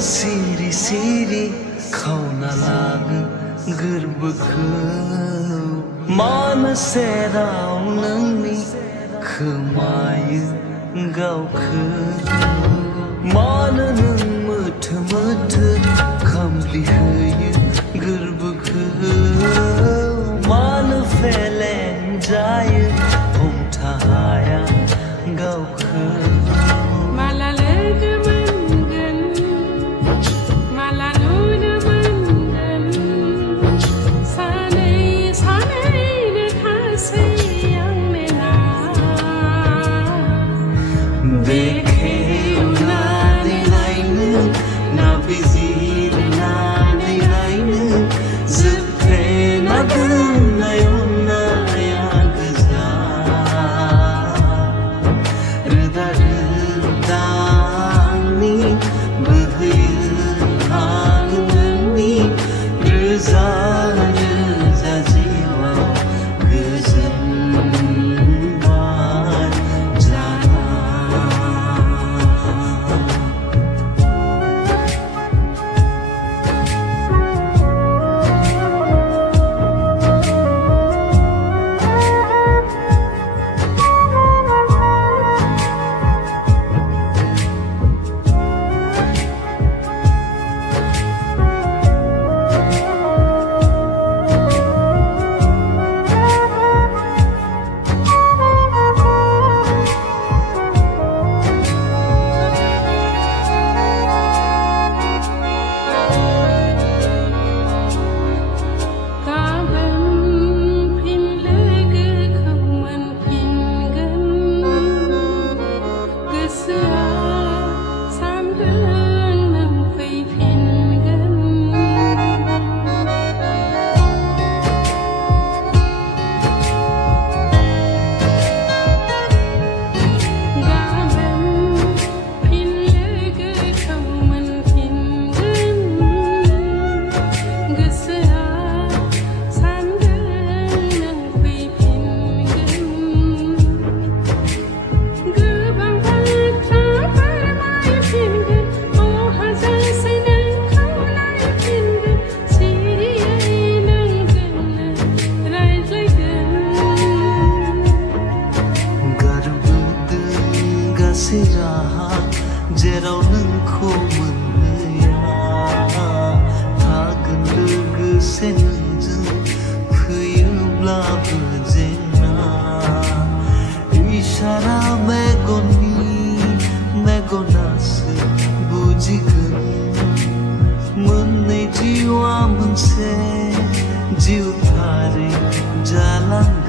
सिरि सिरि खावना लागो गोरबोखौ मानो सेराव नोंनि खोमायो गावखौ मानो नों मोथो मोथो खामग्लिहोयो गोरबोखौ मानो फेलें जायो हमथा हाया गावखौ माला लोगो मोनगोन माला नुनो मोनगोन सानै सानैनो थासै आं नेना बेखेवनानै नायनो ना बिजिरनानै नायनो जोबथेना दोननाय अननाया गोजा रोदा रोदानि बोहैयो हां नोंनि रोजा रोजा जिउआव गोजोनबाय जाना राहा जेराव नोंखौ मोनैया थागोन लोगोसे नोंजों फैयोब्लाबो जेंना इसारा मेगनासो बुजिगोन मोननै जिउआ मोनसे जिउथारै जालांगोन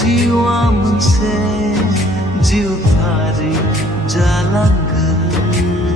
जिउआ मोनसे जिउ फारि जालांगोन